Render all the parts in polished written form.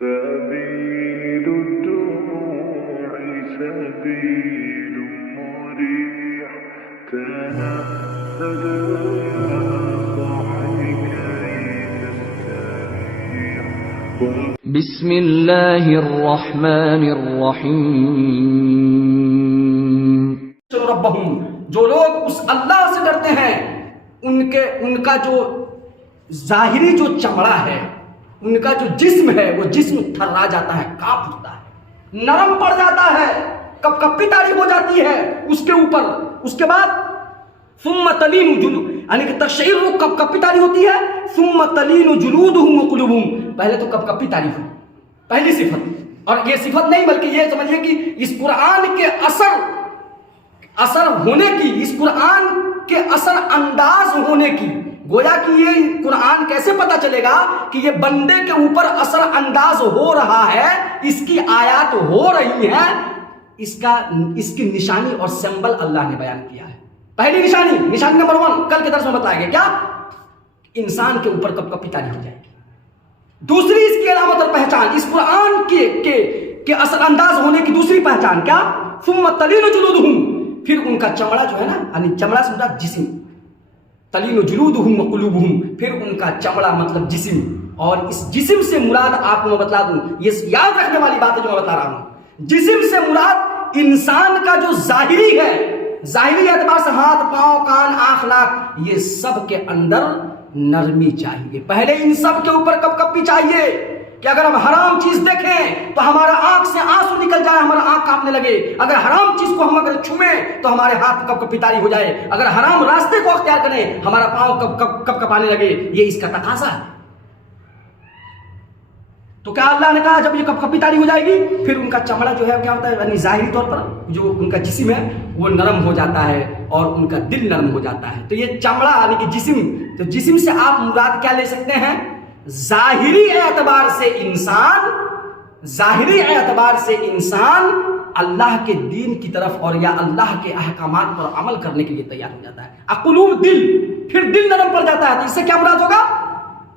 سبيل الدموع سبيل مريح تنهد يا صاحي كي تستريح بسم الله الرحمن الرحیم. ربہم، جو لوگ اس اللہ سے ڈرتے ہیں ان کا جو ظاہری جو چمڑا ہے، ان کا جو جسم ہے، وہ جسم تھرا جاتا ہے، کانپ اٹھتا ہے، نرم پڑ جاتا ہے، کپ کپی تاری ہو جاتی ہے اس کے اوپر. اس کے بعد ثم تلین جلود، یعنی کہ تشعر کپ کپی تاری ہوتی ہے. ثم تلین جلودہم وقلوبہم، پہلے تو کپ کپی تاری ہوئی، پہلی صفت. اور یہ صفت نہیں بلکہ یہ سمجھیے کہ اس قرآن کے اثر ہونے کی، اس قرآن کے اثر انداز ہونے کی، گویا کہ یہ قرآن کیسے پتا چلے گا کہ یہ بندے کے اوپر اثر انداز ہو رہا ہے، اس کی آیات ہو رہی ہیں. اس کی نشانی اور سمبل اللہ نے بیان کیا ہے. پہلی نشانی نمبر 1 کل کے درس میں بتایا گیا، کیا؟ انسان کے اوپر کپ کپی تاری ہو جائے گی. دوسری اس کی علامت اور پہچان، اس قرآن کے اثر انداز ہونے کی دوسری پہچان کیا؟ ثم تلین جلودہم، پھر ان کا چمڑا جو ہے نا، یعنی چمڑا سے مراد جسم، تلین جلودہم وقلوبہم، پھر ان کا چمڑا مطلب جسم. اور اس جسم سے مراد آپ کو میں بتلا دوں، یہ یاد رکھنے والی بات ہے جو میں بتا رہا ہوں. جسم سے مراد انسان کا جو ظاہری ہے، ظاہری اعتبار سے ہاتھ پاؤں کان آنکھ ناک، یہ سب کے اندر نرمی چاہیے. پہلے ان سب کے اوپر کپ کپی چاہیے کہ اگر ہم حرام چیز دیکھیں تو ہمارا آنکھ سے آنسو نکل جائے، ہمارا آنکھ کانپنے لگے. اگر حرام چیز کو ہم اگر چھوئیں تو ہمارے ہاتھ کپ کپی تاری ہو جائے. اگر حرام راستے کو اختیار کریں ہمارا پاؤں کپ کپانے لگے. یہ اس کا تقاضا ہے. تو کیا اللہ نے کہا جب یہ کپ کپی تاری ہو جائے گی پھر ان کا چمڑا جو ہے کیا ہوتا ہے، یعنی ظاہری طور پر جو ان کا جسم ہے وہ نرم ہو جاتا ہے اور ان کا دل نرم ہو جاتا ہے. تو یہ چمڑا یعنی کہ جسم، تو جسم سے آپ مراد کیا لے سکتے ہیں؟ ظاہری اعتبار سے انسان اللہ کے دین کی طرف اور یا اللہ کے احکامات پر عمل کرنے کے لیے تیار ہو جاتا ہے. قلوب دل، پھر دل نرم پڑ جاتا ہے. تو اس سے کیا مراد ہوگا؟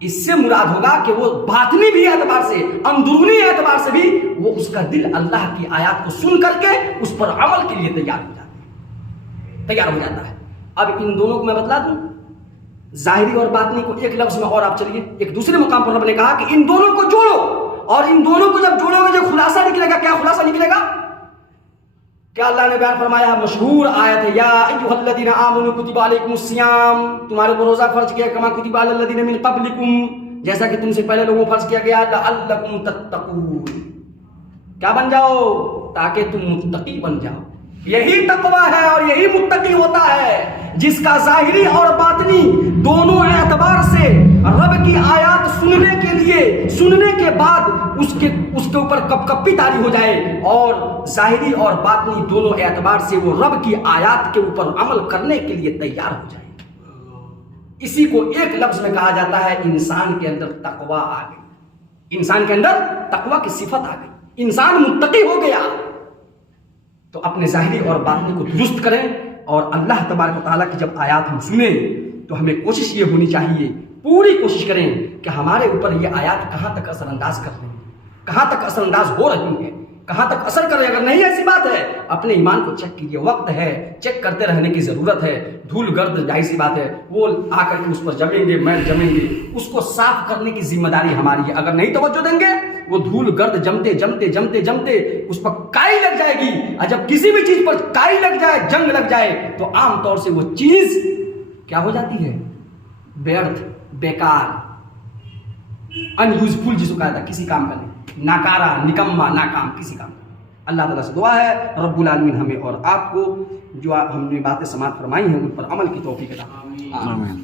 اس سے مراد ہوگا کہ وہ باطنی بھی اعتبار سے، اندرونی اعتبار سے بھی وہ اس کا دل اللہ کی آیات کو سن کر کے اس پر عمل کے لیے تیار ہو جاتا ہے. اب ان دونوں کو میں بتلا دوں، ظاہری اور باطنی کو ایک لفظ میں. اور آپ چلیے ایک دوسرے مقام پر رب نے کہا کہ ان دونوں کو جوڑو، اور ان دونوں کو جب جوڑو گے جو خلاصہ نکلے گا، کیا خلاصہ نکلے گا؟ کیا اللہ نے بیان فرمایا؟ مشہور آیت ہے، یا ایھا الذین آمنوا کتب علیکم الصیام، تمہارے اوپر روزہ فرض کیا کما کتب علی الذین من قبلکم، جیسا کہ تم سے پہلے لوگوں فرض کیا گیا، لعلکم تتقون، کیا بن جاؤ؟ تاکہ تم متقی بن جاؤ. یہی تقویٰ ہے اور یہی متقی ہوتا ہے جس کا ظاہری اور باطنی دونوں اعتبار سے رب کی آیات سننے کے بعد اس کے اوپر کپ کپی تاری ہو جائے، اور ظاہری اور باطنی دونوں اعتبار سے وہ رب کی آیات کے اوپر عمل کرنے کے لیے تیار ہو جائے. اسی کو ایک لفظ میں کہا جاتا ہے انسان کے اندر تقویٰ آ گئی. انسان کے اندر تقویٰ کی صفت آ گئی، انسان متقی ہو گیا. تو اپنے ظاہری اور باطنی کو درست کریں، اور اللہ تبارک و تعالیٰ کی جب آیات ہم سنیں تو ہمیں کوشش یہ ہونی چاہیے، پوری کوشش کریں کہ ہمارے اوپر یہ آیات کہاں تک اثر انداز کر رہی ہیں، کہاں تک اثر انداز ہو رہی ہیں، کہاں تک اثر کر رہے ہیں. اگر نہیں ایسی بات ہے اپنے ایمان کو چیک کیجیے، وقت ہے، چیک کرتے رہنے کی ضرورت ہے. دھول گرد ظاہر سی بات ہے وہ آ کر کے اس پر جمیں گے، میل جمیں گے، اس کو صاف کرنے کی ذمہ داری ہماری ہے. اگر نہیں توجہ دیں گے وہ دھول گرد جمتے اس پر کائی لگ جائے گی. اور جب کسی بھی چیز پر کائی لگ جائے، جنگ لگ جائے، تو عام طور سے وہ چیز کیا ہو جاتی ہے؟ بیرتھ، بیکار، ان یوزفل، جس کو کہا تھا کسی کام کا نہیں، ناکارہ، نکما، ناکام، کسی کام کا. اللہ تعالیٰ سے دعا ہے رب العالمین ہمیں اور آپ کو جو ہم نے باتیں سماعت فرمائی ہیں ان پر عمل کی توفیق عطا فرمائے. آمین.